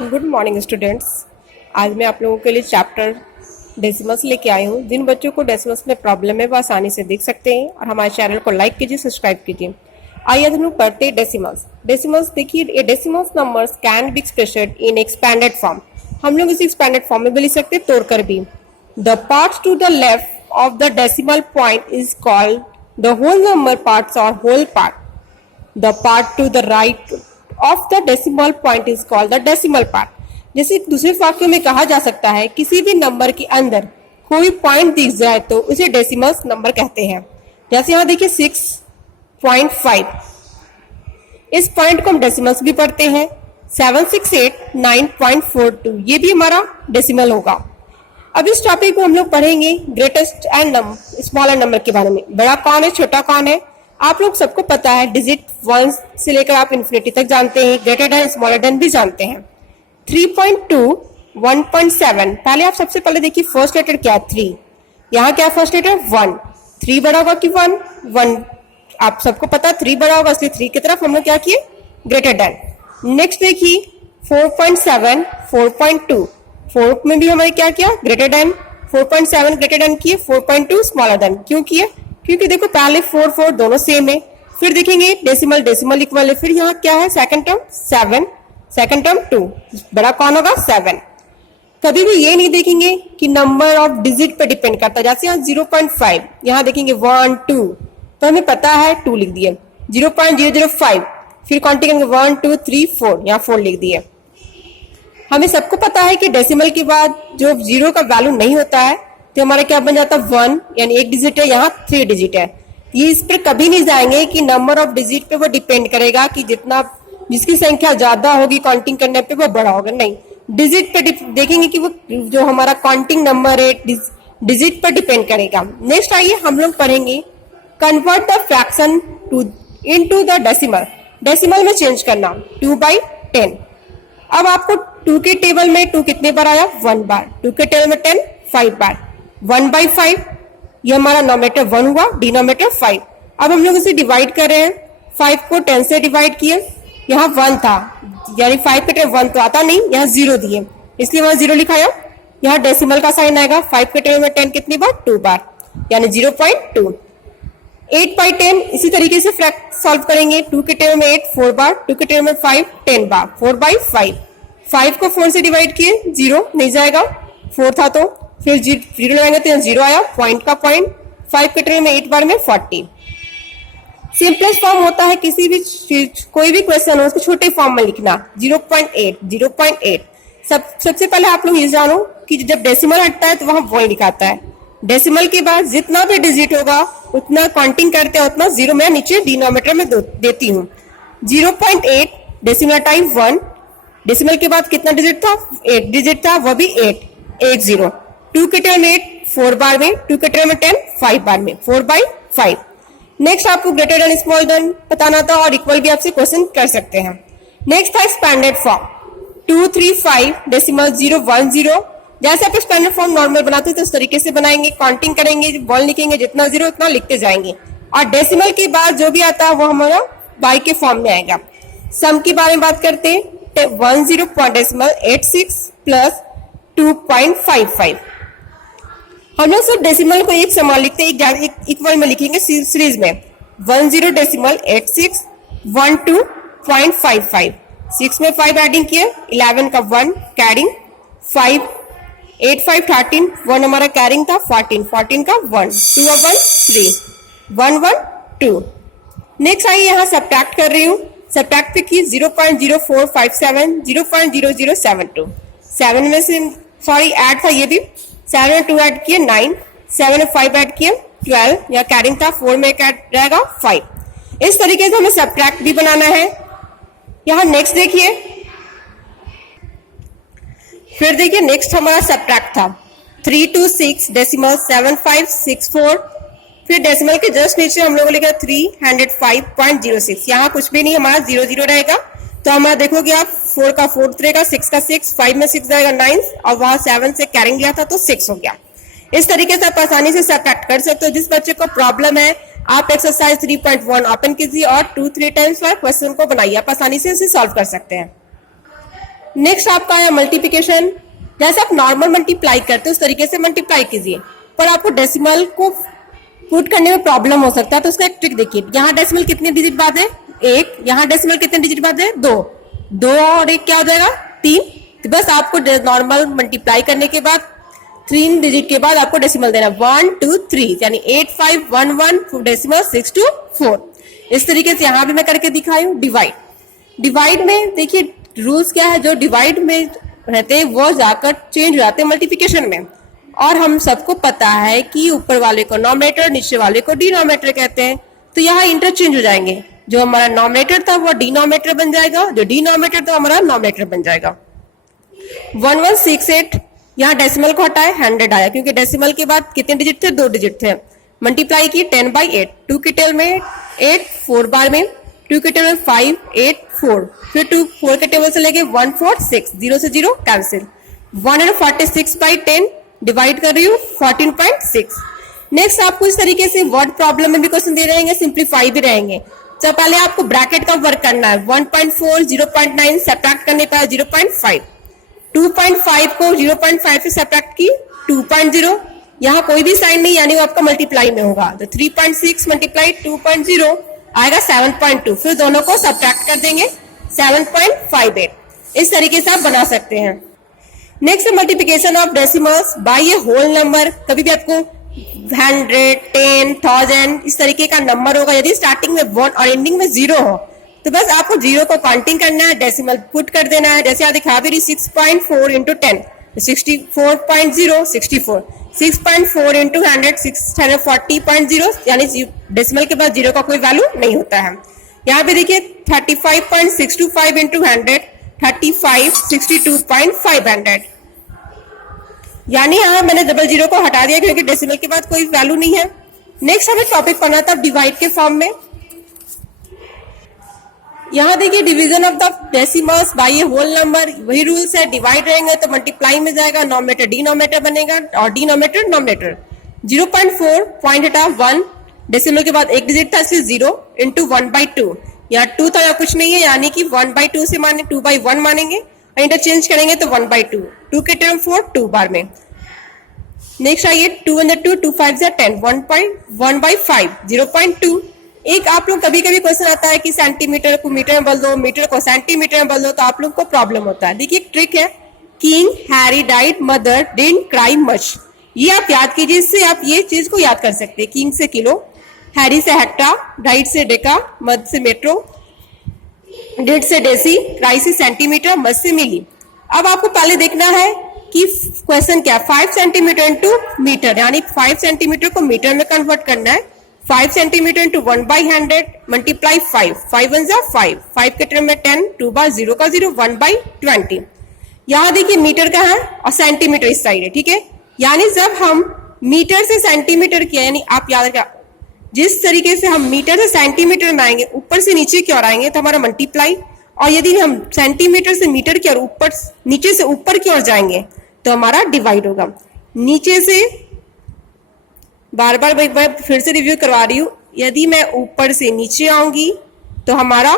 Good morning students. आज मैं आप लोगों के लिए चैप्टर डेसिमल्स लेके आई हूँ। जिन बच्चों को डेसिमल्स में प्रॉब्लम है वो आसानी से देख सकते हैं और हमारे चैनल को लाइक कीजिए, सब्सक्राइब कीजिए। आइए हम लोग पढ़ते हैं डेसिमल्स। डेसिमल्स देखिए, a decimals numbers can be expressed in expanded form. हम लोग इसे एक्सपैंडेड फॉर्म में भी लिख सकते हैं, तोड़कर भी। The parts to the left of the decimal point is called the whole number parts और whole part. The part to the right of the decimal point is called the decimal part। जैसे दूसरे वाक्य में कहा जा सकता है, किसी भी नंबर के अंदर कोई पॉइंट दिख जाए तो उसे डेसिमल्स नंबर कहते हैं। जैसे यहाँ देखिए 6.5, इस पॉइंट को हम डेसिमल्स भी पढ़ते हैं। 768 9.42, ये भी हमारा डेसिमल होगा। अब इस टॉपिक में हम लोग पढ़ेंगे ग्रेटेस्ट एंड स्मॉलर नंबर के बारे में। बड़ा कौन है, छोटा कौन है, आप लोग सबको पता है। डिजिट 1 से लेकर आप इन्फिनिटी तक जानते हैं। ग्रेटर देन स्मॉलर देन भी जानते हैं। 3.2 1.7, पहले आप सबसे पहले देखिए फर्स्ट लेटर क्या है, 3। यहाँ क्या फर्स्ट लेटर 1। 3 बड़ा होगा कि 1? 1 आप सबको पता 3 बड़ा होगा, इसलिए 3 की तरफ हम लोग क्या किए, ग्रेटर देन। नेक्स्ट देखिए 4.7 4.2, 4 में भी हमारे क्या किया, ग्रेटर देन। 4.7 ग्रेटर देन किए, 4.2 स्मॉलर देन। क्यों किए? क्योंकि देखो पहले 4 4 दोनों सेम है। फिर देखेंगे डेसिमल डेसिमल इक्वल है। फिर यहाँ क्या है, सेकंड टर्म 7, सेकंड टर्म 2, बड़ा कौन होगा 7। कभी भी ये नहीं देखेंगे कि नंबर ऑफ डिजिट पे डिपेंड करता है। जैसे यहाँ 0.5, यहाँ देखेंगे 1 2, तो हमें पता है 2 लिख दिए। 0.005, फिर काउंटिंग करेंगे 1 2 3 4, यहाँ 4 लिख दिए। हमें सबको पता है कि डेसिमल के बाद जो 0 का वैल्यू नहीं होता है तो हमारा क्या बन जाता है 1, यानी 1 डिजिट है, यहाँ 3 डिजिट है। ये इस पर कभी नहीं जाएंगे कि नंबर ऑफ डिजिट पे वो डिपेंड करेगा कि जितना जिसकी संख्या ज्यादा होगी काउंटिंग करने पे वो बड़ा होगा, नहीं। डिजिट पे देखेंगे कि वो जो हमारा काउंटिंग नंबर है डिजिट पर डिपेंड करेगा। नेक्स्ट आइए हम लोग पढ़ेंगे convert the fraction to into the decimal. Decimal में चेंज करना, 2/10। अब आपको 2 के टेबल में 2 कितने बार आया, 1 बार। 2 के टेबल में 10 5 बार। 1/5, ये हमारा नोमेटर 1 हुआ, डिनोमेटर 5। अब हम लोग इसे डिवाइड कर रहे हैं। 5 को 10 से डिवाइड किए, यहाँ 1 था, यानी 5 के टेबल 1 तो आता नहीं, यहाँ 0 दिए, इसलिए वहां 0 लिखाया। यहाँ डेसिमल का साइन आएगा। 5 के टेबल में 10 कितनी बार, 2 बार, यानी 0.2। 8/10 इसी तरीके से सॉल्व करेंगे। 2 के टेबल में 8 4 बार, 2 के टेबल में 5 10 बार, 4/5। 5 को 4 से डिवाइड किए, 0 नहीं जाएगा, 4 था तो फिर 0 लगाएंगे तो यहाँ 0 आया, पॉइंट का पॉइंट। 5 के टेबल में 8 बार में 40। सिंपलेस्ट फॉर्म होता है किसी भी चीज, कोई भी क्वेश्चन हो उसको छोटे फॉर्म में लिखना। 0.8 0.8। सबसे पहले आप लोग ये जानो कि जब डेसिमल हटता है तो वहां वही लिखाता है। डेसिमल के बाद जितना भी डिजिट होगा उतना काउंटिंग करते हैं, उतना 0 मैं नीचे डिनोमिनेटर में देती हूँ। 0.8 डेसिमल टाइम 1, डेसिमल के बाद कितना डिजिट था, 8 डिजिट था, वह भी 8 8 0। 2 के टेबल में 8 4 बार में, 2 के टेबल में 10 5 बार में, 4/5। नेक्स्ट आपको ग्रेटर देन स्मॉलर देन बताना था और इक्वल भी आपसे क्वेश्चन कर सकते हैं। नेक्स्ट था एक्सपैंडेड फॉर्म। 2 3 5 डेसिमल 0 1 0। जैसे आप एक्सपैंडेड फॉर्म नॉर्मल बनाते हैं तो उस तरीके से बनाएंगे। काउंटिंग करेंगे, 1 लिखेंगे, जितना 0 उतना लिखते जाएंगे। और डेसिमल के बाद जो भी आता है वो हमारा बाई के फॉर्म में आएगा। सम के बारे में बात करते हैं। 10.86 प्लस 2.55। हम लोग सिर्फ डेसिमल को एक समान लिखते हैं, एक इक्वल में लिखेंगे सीरीज में। 10.86 12.55। 6 में 5 एडिंग किए, 11 का 1 कैरिंग, 5 8 5 13, 1 हमारा कैरिंग था, 14 14 का 1, 2 और 1 3, 1 1 2। नेक्स्ट आइए यहाँ सब्ट्रैक्ट कर रही हूँ। सब्ट्रैक्ट पे की 0.0457 0.0072। 7 में से सॉरी ऐड था, ये भी 7 में 2 ऐड किए 9, 7 में 5 ऐड किए 12, या कैरिंग था, 4 में एक ऐड रहेगा 5। इस तरीके से हमें सब्ट्रैक्ट भी बनाना है। यहाँ नेक्स्ट देखिए, फिर देखिए नेक्स्ट हमारा सब्ट्रैक्ट था 326 डेसिमल 7564। फिर डेसिमल के जस्ट नीचे हम लोगों ने लिखा 305.06। यहाँ कुछ भी नहीं, हमारा 0 0 रहेगा। तो हमारा देखोगे आप 4 का 4 रहेगा, 6 का 6, 5 में 6 जाएगा 9, और वहां 7 से कैरिंग लिया था तो 6 हो गया। इस तरीके से आप आसानी से सब्ट्रैक्ट कर सकते हो। जिस बच्चे को प्रॉब्लम है आप एक्सरसाइज 3.1 ओपन कीजिए और 2-3 टाइम्स पर क्वेश्चन को बनाइए, आप आसानी से इसे सॉल्व कर सकते हैं। नेक्स्ट आपका आया मल्टीप्लिकेशन। जैसे आप नॉर्मल मल्टीप्लाई करते हो उस तरीके से मल्टीप्लाई कीजिए, पर आपको डेसिमल को पुट करने में प्रॉब्लम हो सकता है, तो उसका एक ट्रिक देखिए। यहाँ डेसिमल कितने डिजिट बाद है? एक। यहाँ डेसिमल कितने डिजिट बाद है? दो। दो और एक क्या हो जाएगा? तीन। तो बस आपको नॉर्मल मल्टीप्लाई करने के बाद 3 डिजिट के बाद आपको डेसिमल देना 1 2 3, यानी 8 5 1 1 डेसिमल 6 2 4। इस तरीके से यहाँ भी मैं करके दिखाई हूँ। डिवाइड में देखिए रूल्स क्या है, जो डिवाइड में रहते हैं वो जाकर चेंज हो जाते हैं मल्टीप्लिकेशन में। और हम सबको पता है कि ऊपर वाले को नॉमिनेटर, नीचे वाले को डिनोमिनेटर कहते हैं, तो यहाँ इंटरचेंज हो जाएंगे। जो हमारा नॉमिनेटर था वो डिनोमिनेटर बन जाएगा, जो डिनोमिनेटर था हमारा नॉमिनेटर बन जाएगा। 1168, यहाँ डेसिमल को हटाए 100 आया, क्योंकि डेसिमल के बाद कितने डिजिट थे? 2 डिजिट थे। मल्टीप्लाई की 10/8, 2 के टेबल में 8, 4 बार में 2 के टेबल में 5 8 4, फिर 2 4 के टेबल से लेके 1 4 6, 0 से 0 कैंसिल। 146/10 डिवाइड कर रही हूँ 14.6। नेक्स्ट आपको इस तरीके से वर्ड प्रॉब्लम में भी क्वेश्चन दे रहेंगे, सिंप्लीफाई भी रहेंगे। तो पहले आपको ब्रैकेट का वर्क करना है। 1.4 0.9 सब्ट्रैक्ट करने पर 0.5, 2.5 को 0.5 से सब्ट्रैक्ट की 2.0, यहाँ कोई भी साइन नहीं, यानी वो आपका मल्टीप्लाई में होगा। तो 3.6 मल्टीप्लाई 2.0 आएगा 7.2, फिर दोनों को सब्ट्रैक्ट कर देंगे 7.58। इस तरीके से आप बना सकते हैं। Next multiplication of decimals by a whole number. कभी भी आपको 100 10 1000 इस तरीके का नंबर होगा, यदि स्टार्टिंग में 1 और एंडिंग में 0 हो तो बस आपको 0 को काउंटिंग करना है, डेसिमल पुट कर देना है। जैसे यहाँ दिखा भी रही 6.4 इंटू 10 64.0 64, 6.4 इंटू 100 640.0, यानी डेसिमल के बाद 0 का कोई वैल्यू नहीं होता है। यहाँ पे देखिए 35.625 इंटू 100 3562.500, यानी यहाँ मैंने डबल 0 को हटा दिया क्योंकि डेसिमल के बाद कोई वैल्यू नहीं है। नेक्स्ट हमें टॉपिक पढ़ना था डिवाइड के फॉर्म में। यहाँ देखिए division of the decimals by a whole number, वही रूल्स है। डिवाइड रहेंगे तो मल्टीप्लाई में जाएगा, नॉमिनेटर डिनोमिनेटर बनेगा और डिनोमिनेटर नॉमिनेटर। 0.4 पॉइंट हटा 1, डेसिमल के बाद एक डिजिट था इसलिए 0 इंटू 1/2, यहाँ 2 था या कुछ नहीं है, यानी कि 1/2 से माने 2/1 मानेंगे और इंटरचेंज करेंगे तो 1/2। 2 के टर्म 4 2 बार में। नेक्स्ट आइए 2 × 2 2 5 10 1/5 0.2। एक आप लोग कभी कभी क्वेश्चन आता है कि सेंटीमीटर को मीटर में बदल दो, मीटर को सेंटीमीटर में बदल दो, तो आप लोग को प्रॉब्लम होता है। देखिए एक ट्रिक है, king Harry died mother didn't cry much, ये आप याद कीजिए, इससे आप ये चीज को याद कर सकते हैं। किंग से किलो, हैरी से हेक्टा, डाइड से डेका, मद से मेट्रो, डिड से डेसी, क्राई से सेंटीमीटर, मद से मिली। अब आपको पहले देखना है कि क्वेश्चन क्या, 5 सेंटीमीटर इंटू मीटर, यानी 5 सेंटीमीटर को मीटर में कन्वर्ट करना है। 5 सेंटीमीटर इंटू 1/100 मल्टीप्लाई 5, 5 1 जा 5, 5 के टर्म में 10, 2 बार 0 का 0, 1/20। यहाँ देखिए मीटर का है और सेंटीमीटर इस साइड है, ठीक है। यानी जब हम मीटर से सेंटीमीटर किया, यानी आप याद रखिए जिस तरीके से हम मीटर से सेंटीमीटर में आएंगे, ऊपर से नीचे की ओर आएंगे तो हमारा मल्टीप्लाई, और यदि हम सेंटीमीटर से मीटर की ओर ऊपर, नीचे से ऊपर की ओर जाएंगे तो हमारा डिवाइड होगा। नीचे से बार बार फिर से रिव्यू करवा रही हूँ, यदि मैं ऊपर से नीचे आऊंगी तो हमारा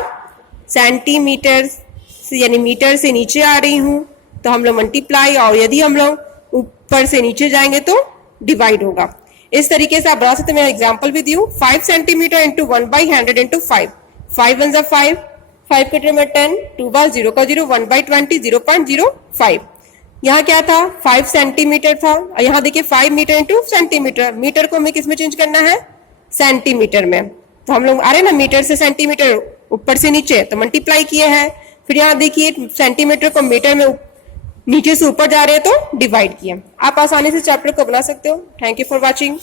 सेंटीमीटर से, यानी मीटर से नीचे आ रही हूं तो हम लोग मल्टीप्लाई, और यदि हम लोग ऊपर से नीचे जाएंगे तो डिवाइड होगा। इस तरीके से आप बता सकते हैं। मैं एग्जांपल भी दी हूँ, 5 सेंटीमीटर इंटू 1/100 इंटू 5, 5 1 जा 5, 5 के टर्म में 10, 2 बार 0 का 0, 1/20 0.05। यहाँ क्या था, 5 सेंटीमीटर था, और यहाँ देखिए 5 मीटर इंटू सेंटीमीटर, मीटर को हमें किस में चेंज करना है, सेंटीमीटर में। तो हम लोग आ रहे हैं ना मीटर से सेंटीमीटर ऊपर से नीचे, तो मल्टीप्लाई किए हैं। फिर यहाँ देखिए सेंटीमीटर को मीटर में नीचे से ऊपर जा रहे हैं तो डिवाइड किए। आप आसानी से चैप्टर को बना सकते हो। Thank you for watching.